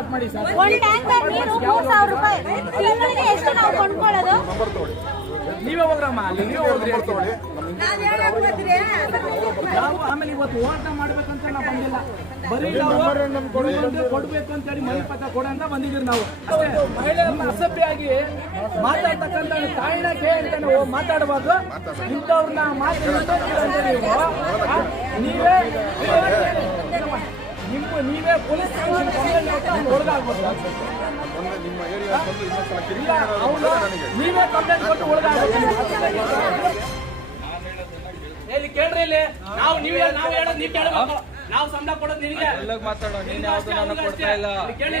ಇದೆ ನೀರು ಒಂದ್ ಟ್ಯಾಂಕರ್ ನೀರು ಮೂರ್ ಸಾವಿರ ರೂಪಾಯಿ. ತಿಂಗಳಿಗೆ ಎಷ್ಟು ನಾವು ಕೊಂಡ್ಕೊಳ್ಳೋದು? ನೀವೇ ಹೋಗ್ರಮ್ಮ ಅಲ್ಲಿ ನೀವೇ ಹೋಗ್ರಿ ನಾವು ಆಮೇಲೆ ಇವತ್ತು ಹೋರಾಟ ಮಾಡ್ಬೇಕಂತ ನಾವು ಬಂದಿಲ್ಲ. ಬರೀ ನಾವು ಕೊಡ್ಬೇಕು ಅಂತ ಹೇಳಿ ಮನೆ ಪತ್ರ ಕೊಡ ಅಂತ ಬಂದಿದ್ದೀರಿ ನಾವು. ಅಷ್ಟೇ. ಮಹಿಳೆಯರನ್ನ ಅಸಭ್ಯವಾಗಿ ಮಾತಾಡ್ತಕ್ಕಂಥ ತಾಯಿಣಕ್ಕೆ ಅಂತ ನಾವು ಮಾತಾಡಬಾರ್ದು. ಇಂಥವ್ರನ್ನ ಮಾತಾಡ್ತೀರ ನೀವು ನೀವೇ ಪೊಲೀಸ್ ಸ್ಟೇಷನ್ ಕಂಪ್ಲೇಂಟ್ ಕೊಟ್ಟು ಅವ್ನು ಒಳಗಾಗ್ಬೋದು ನಿಮ್ಮ ಏರಿಯಾ ಬಂದು ಇನ್ನೊಂದ್ಸಲ ಕಿರಿಕಿರಿ ಮಾಡೋದು ನನಗೆ ನೀವೇ ಕಂಪ್ಲೇಂಟ್ ಕೊಟ್ಟು ಒಳಗಾಗ್ಬೇಕು ಇಲ್ಲಿ ಕೇಳ್ರಿ ಇಲ್ಲಿ ನಾವು ನೀವೇ ನಾವು ಹೇಳೋದು ನೀವು ಕೇಳಬೇಕು ನಾವು ಸಂಬಳ ಕೊಡೋದು ನಿನಗೆ ಮಾತಾಡೋ ನೀನ್ ಯಾವ್ದು ನಾನು ಕೊಡ್ತಾ ಇಲ್ಲ ಕೇಳಿ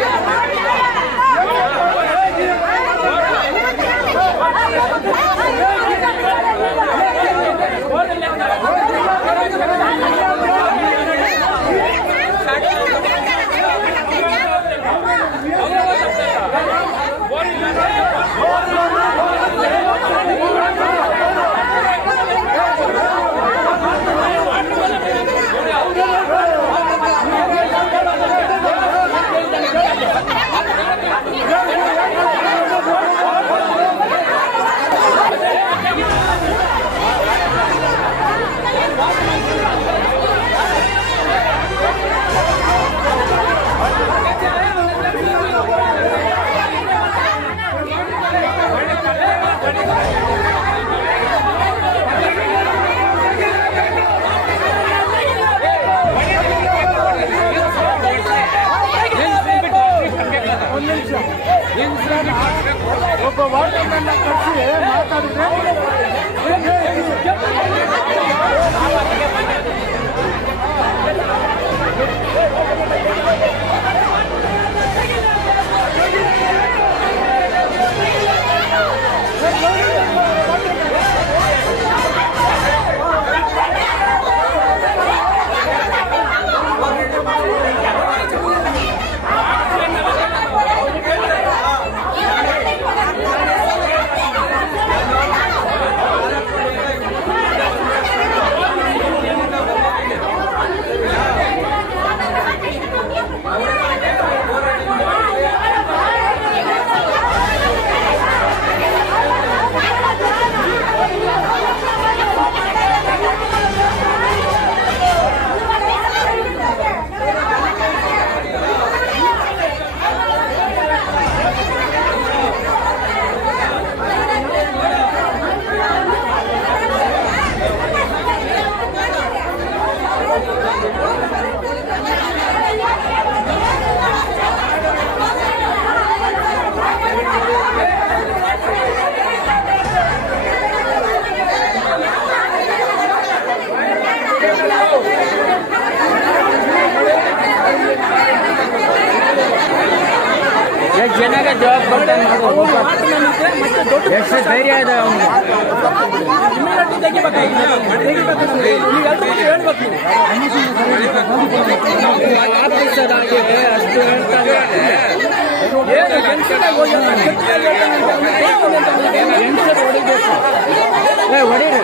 ಹೊಡೀರಿ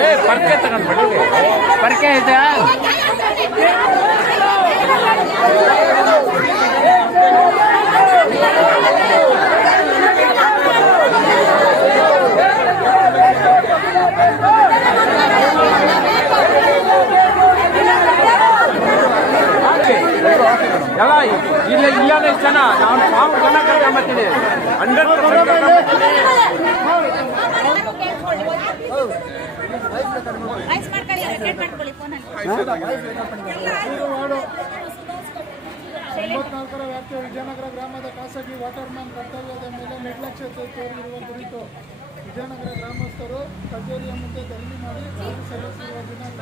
ಏ ಪರ್ಕೆ ತಗೊಂಡು ಹೊಡೀರಿ ಪರ್ಕೆ ಐತಾ ಇಲ್ಲ ಇಲ್ಲದ ಜನ, ನಾನು ನಾವು ಜನ ಕರ್ಕೊಂಬತ್ತೀನಿ ಹಂಡ್ರೆಡ್ ಎಂಬತ್ನಾಲ್ಕರ ವ್ಯಾಪ್ತಿಯ ವಿಜಯನಗರ ಗ್ರಾಮದ ಖಾಸಗಿ ವಾಟರ್ಮ್ಯಾನ್ ಕರ್ತವ್ಯದ ಮೇಲೆ ನಿರ್ಲಕ್ಷ್ಯ ತೋರಿರುವ ಕುರಿತು ವಿಜಯನಗರ ಗ್ರಾಮಸ್ಥರು ಕಚೇರಿಯ ಮುಂದೆ ಧರಣಿ ಮಾಡಿ ಸಲ್ಲಿಸಿರುವ ದಿನಾಂಕ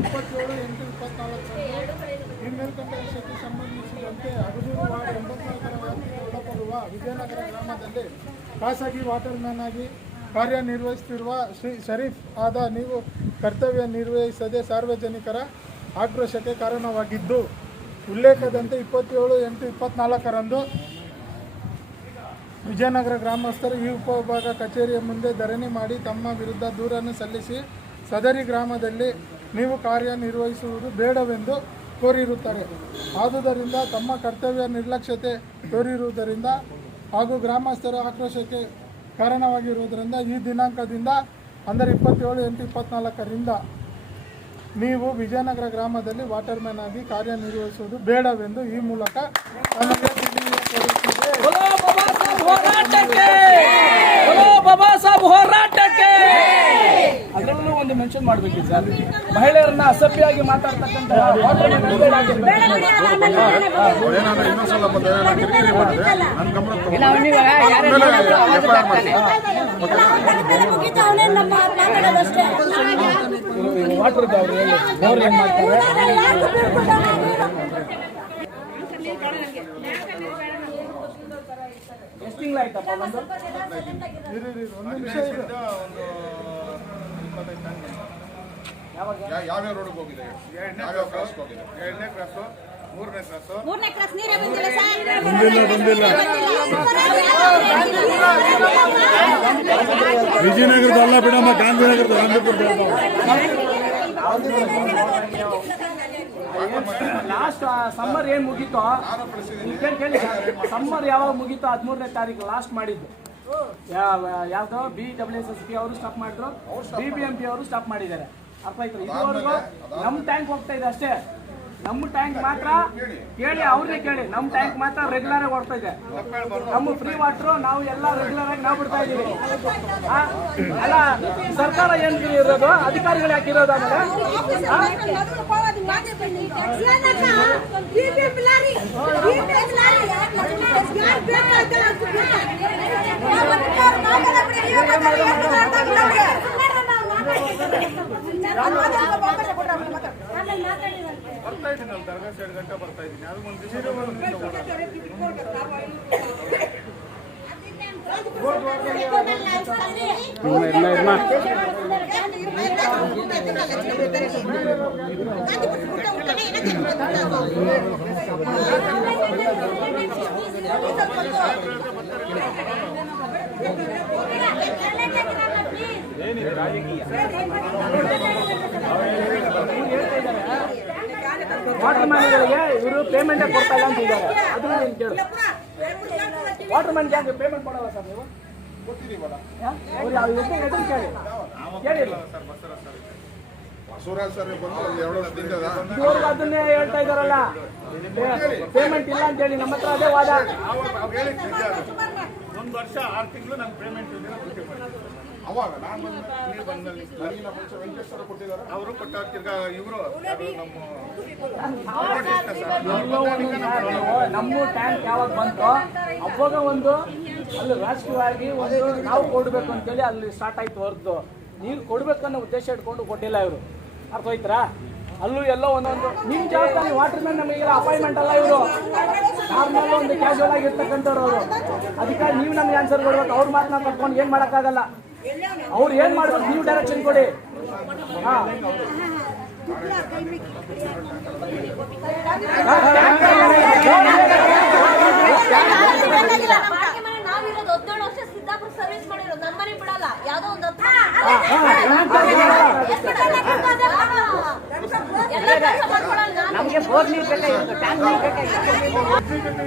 ಇಪ್ಪತ್ತೇಳು ಎಂಟು ಇಪ್ಪತ್ನಾಲ್ಕರಂದು ಶಕ್ತಿ ವಿಷಯಕ್ಕೆ ಸಂಬಂಧಿಸಿದಂತೆ ಅಗದೂರು ವಾರ್ಡ್ ಎಂಬತ್ನಾಲ್ಕರ ವ್ಯಾಪ್ತಿಗೆ ಒಳಪಡುವ ವಿಜಯನಗರ ಗ್ರಾಮದಲ್ಲಿ ಖಾಸಗಿ ವಾಟರ್ಮ್ಯಾನ್ ಆಗಿ ಕಾರ್ಯನಿರ್ವಹಿಸುತ್ತಿರುವ ಶ್ರೀ ಶರೀಫ್ ಆದ ನೀವು ಕರ್ತವ್ಯ ನಿರ್ವಹಿಸದೆ ಸಾರ್ವಜನಿಕರ ಆಕ್ರೋಶಕ್ಕೆ ಕಾರಣವಾಗಿದ್ದು, ಉಲ್ಲೇಖದಂತೆ ಇಪ್ಪತ್ತೇಳು ಎಂಟು ಇಪ್ಪತ್ನಾಲ್ಕರಂದು ವಿಜಯನಗರ ಗ್ರಾಮಸ್ಥರು ಈ ಉಪವಿಭಾಗ ಕಚೇರಿಯ ಮುಂದೆ ಧರಣಿ ಮಾಡಿ ತಮ್ಮ ವಿರುದ್ಧ ದೂರನ್ನು ಸಲ್ಲಿಸಿ ಸದರಿ ಗ್ರಾಮದಲ್ಲಿ ನೀವು ಕಾರ್ಯನಿರ್ವಹಿಸುವುದು ಬೇಡವೆಂದು ಕೋರಿರುತ್ತಾರೆ. ಆದುದರಿಂದ ತಮ್ಮ ಕರ್ತವ್ಯ ನಿರ್ಲಕ್ಷ್ಯತೆ ತೋರಿರುವುದರಿಂದ ಹಾಗೂ ಗ್ರಾಮಸ್ಥರ ಆಕ್ರೋಶಕ್ಕೆ ಕಾರಣವಾಗಿರುವುದರಿಂದ ಈ ದಿನಾಂಕದಿಂದ ಅಂದರೆ ಇಪ್ಪತ್ತೇಳು ಎಂಟು ಇಪ್ಪತ್ನಾಲ್ಕರಿಂದ ನೀವು ವಿಜಯನಗರ ಗ್ರಾಮದಲ್ಲಿ ವಾಟರ್ಮ್ಯಾನ್ ಆಗಿ ಕಾರ್ಯನಿರ್ವಹಿಸುವುದು ಬೇಡವೆಂದು ಈ ಮೂಲಕ ಹೋರಾಟಕ್ಕೆ. ಬಾಬಾ ಸಾಹೇಬ್ ಹೋರಾಟಕ್ಕೆ. ಅದರಲ್ಲೂ ಒಂದು ಮೆನ್ಷನ್ ಮಾಡ್ಬೇಕಿತ್ತು ಸರ್. ಮಹಿಳೆಯರನ್ನ ಅಸಭ್ಯವಾಗಿ ಮಾತಾಡ್ತಕ್ಕಂಥ ವಾಟರ್ ಇದ್ದಾವ್ರಿ ಏನ್ ಕಿರಿಕಿರಿ ಮಾಡಿದ್ರೆ ನನ್ನ ಗಮನ ತಗೊಂಡು ಆಮೇಲೆ FIR ಮಾಡಿ. ವಾಟರ್ ಅವ್ರು ಹೇಳಿ ಅವ್ರು ಏನ್ ಮಾಡ್ತಾರೆ ಎಷ್ಟು ತಿಂಗಳಾಯ್ತಪ್ಪ ಒಂದು? ನಿಮಿಷ ಇರು. ಯಾ- ಯಾವ್ಯಾವ ರೋಡ್ಗೆ ಹೋಗಿದೆ ಯಾವ್ಯಾವ ಕ್ರಾಸ್ಗೆ ಹೋಗಿದೆ ಎರಡನೇ ಕ್ರಾಸು ಮೂರನೇ ಕ್ರಾಸು ಮೂರನೇ ಕ್ರಾಸ್ ನೀರೇ ಬಂದಿಲ್ಲ ಸರ್. ವಿಜಯನಗರದಲ್ಲ ಬಿಡಮ್ಮ ಗಾಂಧಿನಗರದ ಲಾಸ್ಟ್ ಸಮ್ಮರ್ ಏನ್ ಮುಗೀತೋ? ಕೇಳಿ ಸಮ್ಮರ್ ಯಾವಾಗ ಮುಗೀತೋ ಹದಿಮೂರನೇ ತಾರೀಕು ಲಾಸ್ಟ್ ಮಾಡಿದ್ದು. ಯಾವ, ಯಾವ್ದು? B W S S P ಅವರು ಸ್ಟಾಪ್ ಮಾಡಿದ್ರು. ಬಿ ಬಿ ಎಂ ಪಿ ಅವರು ಸ್ಟಾಪ್ ಮಾಡಿದ್ದಾರೆ. ಅರ್ಥ ಆಯ್ತು? ಇದುವರೆಗೂ ನಮ್ಮ ಟ್ಯಾಂಕ್ ಹೋಗ್ತಾ ಇದೆ ಅಷ್ಟೇ. ನಮ್ಮ ಟ್ಯಾಂಕ್ ಮಾತ್ರ ಕೇಳಿ ಅವ್ರನ್ನೇ ಕೇಳಿ. ನಮ್ಮ ಟ್ಯಾಂಕ್ ಮಾತ್ರ ರೆಗ್ಯುಲರ್ ಆಗಿ ಓಡ್ತಾ ಇದೆ. ನಮ್ಮ ಫ್ರೀ ವಾಟರ್ ನಾವು ಎಲ್ಲ ರೆಗ್ಯುಲರ್ ಆಗಿ ನಾವು ಬಿಡ್ತಾ ಇದೀವಿ. ಅಲ್ಲ, ಸರ್ಕಾರ ಏನ್ ಇರೋದು ಅಧಿಕಾರಿಗಳು ಯಾಕೆ ಇರೋದಾದ್ರೆ? ಬರ್ತಾ ಇದ್ದೀನಿ ಗಂಟೆ ಬರ್ತಾ ಇದ್ದೀನಿ ಅದು ಒಂದು ದಿವಸ ವಾಟರ್ ಮ್ಯಾನ್ಗಳಿಗೆ ಇವರು ಪೇಮೆಂಟ್ ಕೊಡ್ತಾ ಇಲ್ಲ ಅಂತ ಇದ್ದಾರೆ ಅದು ಏನ್ ಕೇಳು ವಾಟರ್ ಮ್ಯಾನ್ ಯಾಕೆ ಪೇಮೆಂಟ್ ಮಾಡಲ್ಲ ಸರ್ ನೀವು? ಅವ್ರು ಅದನ್ನೇ ಹೇಳ್ತಾ ಇದಾರಲ್ಲ ಪೇಮೆಂಟ್ ಇಲ್ಲ ಅಂತ ಹೇಳಿ ನಮ್ಮ ಹತ್ರ ಅದೇ ವಾದ. ಒಂದು ವರ್ಷ ಆರು ತಿಂಗಳು ನಂಗೆ ಪೇಮೆಂಟ್ ಅವಾಗ ನಾನು ಬಂದ ನನಗಿನ ಮುಂಚೆ ವೆಂಕಟೇಶ್ವರ ಕೊಟ್ಟಿದ್ದಾರೆ. ಅವರು ಕೊಟ್ಟ ತಿರ್ಗಾ ಇವರು ನಮ್ಮ ನಾವು ನಮ್ಮ ಟ್ಯಾಂಕ್ ಯಾವಾಗ ಬಂತೋ ಅವಾಗ ಒಂದು ಅಲ್ಲಿ ರಾಜಕೀಯವಾಗಿ ಒಂದು ನಾವು ಕೊಡಬೇಕು ಅಂತೇಳಿ ಅಲ್ಲಿ ಸ್ಟಾರ್ಟ್ ಆಯ್ತು ಹೊರತು ನೀರು ಕೊಡ್ಬೇಕನ್ನೋ ಉದ್ದೇಶ ಇಟ್ಕೊಂಡು ಕೊಟ್ಟಿಲ್ಲ ಇವರು. ಅರ್ಥ ಹೋಯ್ತಾರಾ? ಅಲ್ಲೂ ಎಲ್ಲೋ ಒಂದೊಂದು ನಿಮ್ ಜವಾಬ್ದಾರಿ ವಾಟರ್ ಮ್ಯಾನ್ ನಮಗೆ ಅಪಾಯಿಂಟ್ಮೆಂಟ್ ಅಲ್ಲ ಇವರು. ನಾರ್ಮಲ್ ಒಂದು ಕ್ಯಾಶುವಲ್ ಆಗಿರ್ತಕ್ಕಂಥವ್ರು ಅವರು. ಅದಕ್ಕಾಗಿ ನೀವು ನಮ್ಗೆ ಆನ್ಸರ್ ಕೊಡ್ಬೇಕು. ಅವ್ರ ಮಾತನ್ನ ಕಟ್ಕೊಂಡು ಏನ್ ಮಾಡೋಕ್ಕಾಗಲ್ಲ. ಅವ್ರು ಏನ್ ಮಾಡ್ಬೇಕು? ನೀವು ಡೈರೆಕ್ಷನ್ ಕೊಡಿ. ನಮ್ಗೆ ಬೋರ್ ನೀರು ಬೇಕಾಗಿತ್ತು ಟ್ಯಾಂಕ್ ನೀರು ಬೇಕಾಗಿತ್ತು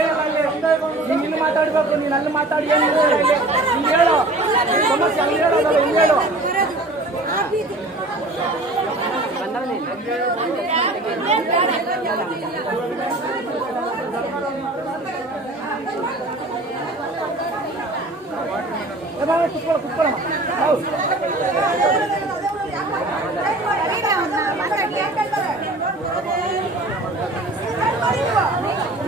ಮಾತಾಡ್ಬೇಕು, ನೀನ್ ಅಲ್ಲಿ ಮಾತಾಡಿ ಏನು ಹೇಳಲ್ಲ ಇಲ್ಲಿ. ನೀನ್ ಹೇಳು. ನಿನ್ ಸಮಸ್ಯೆ ಅಲ್ಲಿ ಹೇಳೋದಲ್ಲ ಇಲ್ಲಿ ಹೇಳು. ಬಾ, ಕುತ್ಕೊಳ್ಳೋ ಕುತ್ಕೊಳ್ಳೋ. ಹೌದು ವಾಟರ್ ಮ್ಯಾನ್ ನಮಗೆ ವಾಟರ್ ಮ್ಯಾನ್ ಯಾವ ನಮ್ಮ ತೆಗಿಲೇಬೇಕು ಅಂತ ಹೇಳಿ ಅವರಿಬ್ರು ಸೇರ್ಕೊತಾರೆ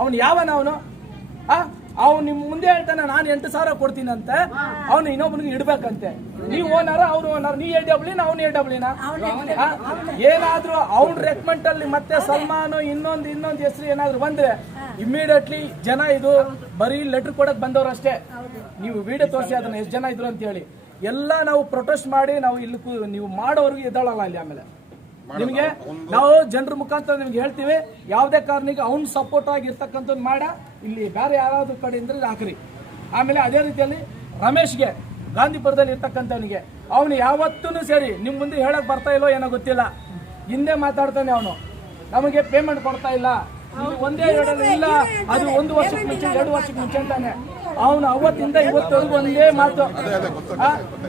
ಅವನು ಯಾವನ ಅವನು? ಅವ್ನು ನಿಮ್ ಮುಂದೆ ಹೇಳ್ತಾನೆ, ನಾನು ಎಂಟು ಸಾವಿರ ಕೊಡ್ತೀನಂತೆ. ಅವನು ಇನ್ನೊಬ್ಬನಿಗೆ ಇಡ್ಬೇಕಂತೆ. ನೀವು ಓನರ್, ಅವ್ರು ಓನರ್. ನೀ ಎ ಡಬ್ಲಿನ ಅವ್ನು ಎ ಡಬ್ಲಿನ ಏನಾದ್ರೂ ಅವ್ನ ರೆಕಮೆಂಟ್ ಅಲ್ಲಿ ಮತ್ತೆ ಸಲ್ಮಾನ್ ಇನ್ನೊಂದು ಇನ್ನೊಂದು ಹೆಸರು ಏನಾದ್ರು ಬಂದ್ರೆ ಇಮಿಡಿಯೇಟ್ಲಿ ಜನ ಇದು ಬರೀ ಲೆಟರ್ ಕೊಡಕ್ ಬಂದವ್ರು ಅಷ್ಟೇ. ನೀವು ವಿಡಿಯೋ ತೋರಿಸಿ ಅದನ್ನ ಎಷ್ಟು ಜನ ಇದ್ರು ಅಂತ ಹೇಳಿ ಎಲ್ಲ ನಾವು ಪ್ರೊಟೆಸ್ಟ್ ಮಾಡಿ ನಾವು ಇಲ್ಲಿ ನೀವು ಮಾಡೋರ್ಗೆ ಎದ್ದಾಳಲ್ಲ ಇಲ್ಲಿ ಆಮೇಲೆ. ನಿಮಗೆ ನಾವು ಜನರ ಮುಖಾಂತರ ನಿಮ್ಗೆ ಹೇಳ್ತೀವಿ ಯಾವುದೇ ಕಾರಣಕ್ಕೆ ಅವ್ನ ಸಪೋರ್ಟ್ ಆಗಿರ್ತಕ್ಕಂಥದ್ದು ಮಾಡ ಇಲ್ಲಿ ಬೇರೆ ಯಾರಾದ್ರೂ ಕಡೆಯಿಂದ ಹಾಕ್ರಿ. ಆಮೇಲೆ ಅದೇ ರೀತಿಯಲ್ಲಿ ರಮೇಶ್ಗೆ ಗಾಂಧಿಪುರದಲ್ಲಿ ಇರ್ತಕ್ಕಂಥವನಿಗೆ ಅವನು ಯಾವತ್ತೂ ಸರಿ ನಿಮ್ಮ ಮುಂದೆ ಹೇಳಕ್ ಬರ್ತಾ ಇಲ್ಲೋ ಏನೋ ಗೊತ್ತಿಲ್ಲ. ಹಿಂದೆ ಮಾತಾಡ್ತಾನೆ ಅವನು. ನಮಗೆ ಪೇಮೆಂಟ್ ಕೊಡ್ತಾ ಇಲ್ಲ. ಒಂದೇ ಎರಡು ಇಲ್ಲ. ಅದು ಒಂದು ವರ್ಷಕ್ಕೆ ಮುಂಚೆ ಎರಡು ವರ್ಷಕ್ಕೆ ಮುಂಚೆ ಅಂತಾನೆ. ಅವನು ಅವತ್ತಿಂದ ಇವತ್ತವರೆಗೂ ಒಂದೇ ಮಾತು.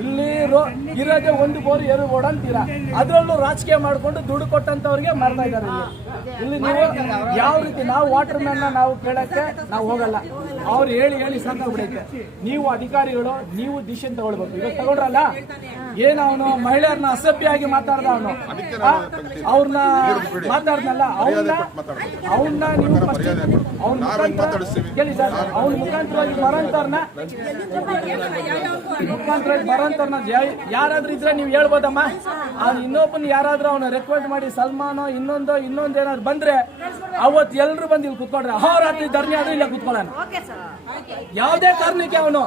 ಇಲ್ಲಿ ಇರೋದೇ ಒಂದು ಬೋರ್ ಎರಡು ಬೋರ್ಡ್ ಅಂತೀರಾ. ಅದರಲ್ಲೂ ರಾಜಕೀಯ ಮಾಡಿಕೊಂಡು ದುಡ್ಡು ಕೊಟ್ಟಂತವ್ರಿಗೆ ಮಾಡ್ತಾ ಇದ್ದಾರೆ ಇಲ್ಲಿ. ನೀವು ಯಾವ ರೀತಿ ನಾವು ವಾಟರ್ ಮ್ಯಾನ್ ನಾವು ಕೇಳಕ್ಕೆ ನಾವು ಹೋಗಲ್ಲ. ಅವ್ರು ಹೇಳಿ ಹೇಳಿ ಸಾಕಾಗ್ಬಿಡೈತೆ ನೀವು ಅಧಿಕಾರಿಗಳು ನೀವು ದಿಶೆನ್ ತಗೊಳ್ಬೇಕು. ಇವತ್ತು ತಗೊಂಡ್ರಲ್ಲ? ಏನವನು ಅವನು? ಮಹಿಳೆಯರನ್ನ ಅಸಭ್ಯವಾಗಿ ಮಾತಾಡ್ದ ಅವನು. ಅವ್ರನ್ನ ಮಾತಾಡ್ದಲ್ಲ ಅವನ್ನ ಅವನ್ನ ನೀವು ಕೇಳಿ ಸರ್? ಅವ್ನ ಮುಖಾಂತರವಾಗಿ ಬರೋಂಥವ್ರನ್ನ ಮುಖಾಂತರವಾಗಿ ಬರಂತರ್ನ ಯಾರಾದ್ರೂ ಇದ್ರೆ ನೀವು ಹೇಳ್ಬೋದಮ್ಮ? ಅವ್ನು ಇನ್ನೊಬ್ಬನ ಯಾರಾದ್ರೂ ಅವನ ರೆಕ್ವೆಸ್ಟ್ ಮಾಡಿ ಸಲ್ಮಾನೋ ಇನ್ನೊಂದೋ ಇನ್ನೊಂದು ಏನಾದ್ರು ಬಂದ್ರೆ ಅವತ್ತು ಎಲ್ರು ಬಂದು ಇಲ್ಲಿ ಕುತ್ಕೊಂಡ್ರೆ ಅಹೋರಾತ್ರಿ ಧರಣಿ ಆದ್ರೂ ಇಲ್ಲ ಕುತ್ಕೊಳ್ಳೋಣ. ಯಾವುದೇ ಕಾರಣಕ್ಕೆ ಅವನು?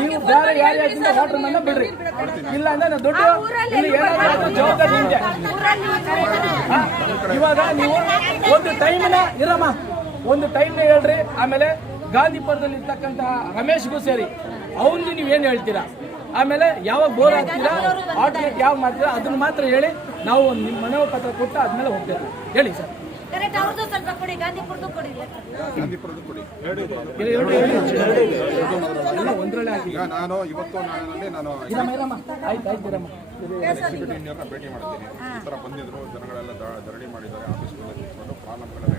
ನೀವು ಬೇರೆ ಯಾರ್ಯಾರಿಂದ ವಾಟರ್ ಮನ್ನ ಬಿಡ್ರಿ. ಇಲ್ಲ ಅಂದ್ರೆ ನಾನು ದುಡ್ಡು ಇಲ್ಲಿ ಏನಾದ್ರೂ ಜವಾಬ್ದಾರಿ ಇವಾಗ ನೀವು ಒಂದು ಟೈಮ್ನ ಇರಮ್ಮ. ಒಂದು ಟೈಮ್ ಹೇಳ್ರಿ. ಆಮೇಲೆ ಗಾಂಧಿಪುರದಲ್ಲಿ ಇರ್ತಕ್ಕಂತಹ ರಮೇಶ್ಗೂ ಸೇರಿ ಅವನಿಗೆ ನೀವು ಏನು ಹೇಳ್ತೀರಾ? ಆಮೇಲೆ ಯಾವಾಗ ಬೋರ್ ಹಾಕ್ತೀರಾ ಆಟೋಮೇಟ್ ಯಾವಾಗ ಮಾಡ್ತೀರಾ? ಅದನ್ನ ಮಾತ್ರ ಹೇಳಿ ನಾವು ನಿಮ್ಮ ಮನವಿ ಪತ್ರ ಕೊಟ್ಟು ಆದ್ಮೇಲೆ ಹೋಗ್ತೇವೆ ಹೇಳಿ ಸರ್. ಒಂದ್ರಲ್ಲೇ ನಾನು ಇವತ್ತು ನಾನು ಆಯ್ತು ಆಯ್ತು ಇರಮ್ಮ. ಎಕ್ಸಿಕ್ಯೂಟಿವ್ ಭೇಟಿ ಮಾಡ್ತೀನಿ. ಈ ಥರ ಬಂದಿದ್ರು ಜನಗಳೆಲ್ಲ ಧರಣಿ ಮಾಡಿದ್ದಾರೆ ಆಫೀಸ್ ಕೂತ್ಕೊಂಡು ಪ್ರಾಬ್ಲಮ್ಗಳೆಲ್ಲ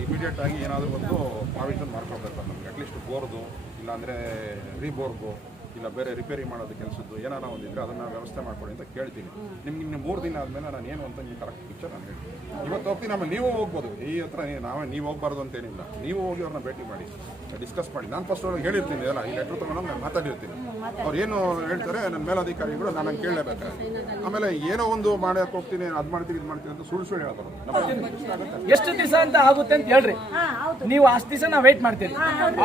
ಇಮಿಡಿಯೇಟ್ ಆಗಿ ಏನಾದರೂ ಒಂದು ಪ್ರಾವಿಷನ್ ಮಾಡ್ಕೊಳ್ಬೇಕು ನಮ್ಗೆ. ಅಟ್ಲೀಸ್ಟ್ ಬೋರ್ದು ಇಲ್ಲಾಂದರೆ ರೀಬೋರ್ಗು ಇಲ್ಲ ಬೇರೆ ರಿಪೇರಿ ಮಾಡೋದು ಕೆಲಸದ್ದು ಏನಾರ ಒಂದಿದ್ರೆ ಅದನ್ನ ವ್ಯವಸ್ಥೆ ಮಾಡ್ಕೊಡಿ ಅಂತ ಕೇಳ್ತೀನಿ. ನಿಮ್ಗೆ ಇನ್ನು ಮೂರು ದಿನ ಆದಮೇಲೆ ನಾನು ಏನು ಅಂತ ನಿಮ್ಗೆ ಕರೆಕ್ಟ್ ಪಿಕ್ಚರ್ ನಾನು ಹೇಳ್ತೀನಿ. ಇವತ್ತು ಹೋಗ್ತೀನಿ ಆಮೇಲೆ ನೀವು ಹೋಗ್ಬೋದು. ಈ ಹತ್ರ ನಾವೇ ನೀವು ಹೋಗ್ಬಾರ್ದು ಅಂತೇನಿಲ್ಲ. ನೀವು ಹೋಗಿ ಅವ್ರನ್ನ ಭೇಟಿ ಮಾಡಿ ಡಿಸ್ಕಸ್ ಮಾಡಿ. ನಾನು ಫಸ್ಟ್ ಅವ್ರಿಗೆ ಹೇಳಿರ್ತೀನಿ ಅಲ್ಲ ಈ ಲೆಟ್ರ್ ತೊಗೊಂಡು ನಾನು ಮಾತಾಡಿರ್ತೀನಿ. ಅವ್ರು ಏನು ಹೇಳ್ತಾರೆ ನನ್ನ ಮೇಲಧಿಕಾರಿಗಳು ನಾನು ಕೇಳಲೇಬೇಕು. ಕೇಳಲೇಬೇಕಾಗುತ್ತೆ ಆಮೇಲೆ ಏನೋ ಒಂದು ಮಾಡಕ್ಕೆ ಹೋಗ್ತೀನಿ ಅದು ಮಾಡ್ತೀನಿ ಇದು ಮಾಡ್ತೀನಿ ಅಂತ ಸುಳ್ಳು ಸುಳ್ಳು ಹೇಳ್ತಾರೆ ಎಷ್ಟು ದಿವಸ ಅಂತ ಆಗುತ್ತೆ ಅಂತ ಹೇಳ್ರಿ. ನೀವು ಅಷ್ಟು ದಿವಸ ನಾವು ವೇಟ್ ಮಾಡ್ತೀವಿ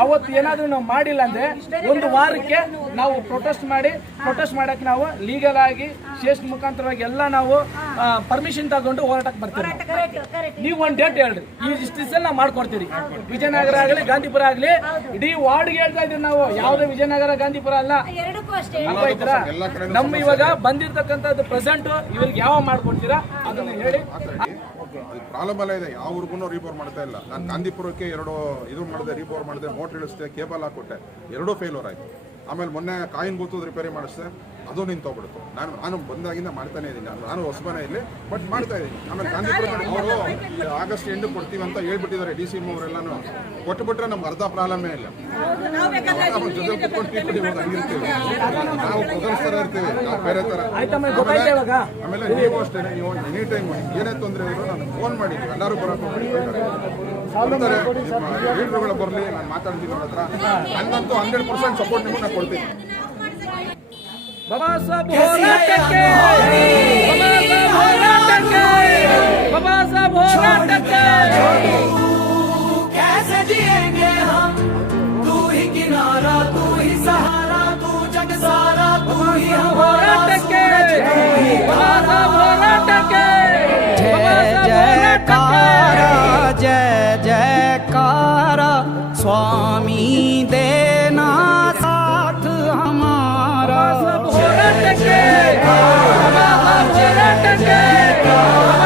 ಅವತ್ತು ಏನಾದರೂ ನಾವು ಮಾಡಿಲ್ಲ ಅಂದ್ರೆ ಒಂದು ವಾರಕ್ಕೆ ನಾವು ಪ್ರೊಟೆಸ್ಟ್ ಮಾಡಿ ಪ್ರೊಟೆಸ್ಟ್ ಮಾಡಕ್ ನಾವು ಲೀಗಲ್ ಆಗಿ ಶೇಷ್ ಮುಖಾಂತರವಾಗಿ ಎಲ್ಲ ನಾವು ಪರ್ಮಿಷನ್ ತಗೊಂಡು ಹೋರಾಟಕ್ಕೆ ಬರ್ತೀವಿ ಕರೆಕ್ಟ್ ಕರೆಕ್ಟ್ ನೀವು ಒಂದು ಡೇಟ್ ಹೇಳ್ರಿ. ಈ ಇಷ್ಟು ದಿವಸ ನಾವು ಮಾಡ್ಕೊಡ್ತೀರಿ. ವಿಜಯನಗರ ಆಗಲಿ ಗಾಂಧಿಪುರ ಆಗಲಿ ಇಡೀ ವಾರ್ಡ್ಗೆ ಹೇಳ್ತಾ ಇದೀವಿ ನಾವು. ಯಾವುದೇ ವಿಜಯನಗರ ಗಾಂಧಿಪುರ ಅಲ್ಲ. ನಮ್ಮ ಇವಾಗ ಬಂದಿರ್ತಕ್ಕಂಥದ್ದು ಪ್ರೆಸೆಂಟ್ ಇವ್ರಿಗೆ ಯಾವ ಮಾಡ್ಕೊಡ್ತೀರಾ? ಅದನ್ನ ಹೇಳಿ. ಪ್ರಾಬ್ಲಮ್ ಎಲ್ಲ ಇದೆ. ಯಾವ ಊರಿಗೂ ರೀಬೋರ್ ಮಾಡ್ತಾ ಇಲ್ಲ. ನಾನು ಗಾಂಧಿಪುರಕ್ಕೆ ಎರಡು ಇದು ಮಾಡಿದೆ ರೀಪೋರ್ ಮಾಡಿದೆ ಮೋಟ್ರ್ ಇಳಿಸಿದೆ ಕೇಬಲ್ ಹಾಕೊಟ್ಟೆ ಎರಡೂ ಫೇಲ್ಯೂರ್ ಆಯಿತು. ಆಮೇಲೆ ಮೊನ್ನೆ ಕಾಯಿನ್ ಬೂತು ರಿಪೇರಿ ಮಾಡಿಸ್ದೆ. ಅದು ನಿಂತೋಗ್ಬಿಡ್ತು ನಾನು ನಾನು ಬಂದಾಗಿಂದ ಮಾಡ್ತಾನೆ ಇದ್ದೀನಿ. ನಾನು ನಾನು ಹೊಸಬನೇ ಇಲ್ಲಿ ಬಟ್ ಮಾಡ್ತಾ ಇದ್ದೀನಿ. ಆಮೇಲೆ ಗಾಂಧಿಪುರ ಅವರು ಆಗಸ್ಟ್ ಎಂಡ್ ಕೊಡ್ತೀವಿ ಅಂತ ಹೇಳ್ಬಿಟ್ಟಿದ್ದಾರೆ ಡಿ ಸಿ ಅವರೆಲ್ಲಾನು. ಕೊಟ್ಟುಬಿಟ್ರೆ ನಮ್ಗೆ ಅರ್ಧ ಪ್ರಾಬ್ಲಮೇ ಇಲ್ಲ. ನಾವು ಜೊತೆ ಕುತ್ಕೊಂಡು ಟೀ ಕುಡಿಬೋದು ಹಂಗಿರ್ತೀವಿ ನಾವು ಬ್ರದರ್ಸ್ ಥರ ಇರ್ತೀವಿ ನಾವು ಬೇರೆ ಥರ ಆಮೇಲೆ ನೀವು ಅಷ್ಟೇ ನೀವು ಎನಿ ಟೈಮ್ ಏನೇ ತೊಂದರೆ ಇದ್ರು ನಾನು ಫೋನ್ ಮಾಡಿದ್ವಿ ಎಲ್ಲರೂ ಬರೋಕೆ ಬರ್ತಾರೆ ಲೀಡ್ರುಗಳು ಬರಲಿ ನಾನು ಮಾತಾಡ್ತೀನಿ ಅವ್ರ ಹತ್ರ. ನನ್ನಂತೂ ಹಂಡ್ರೆಡ್ ಪರ್ಸೆಂಟ್ ಸಪೋರ್ಟ್ ನಿಮಗೆ ನಾನು ಕೊಡ್ತೀನಿ. बाबा साहब होना टके बाबा साहब टके बाबा साहब टके कैसे जिएँगे हम? तू ही किनारा तू ही सहारा तू जग सारा तू ही हमारा। Amen.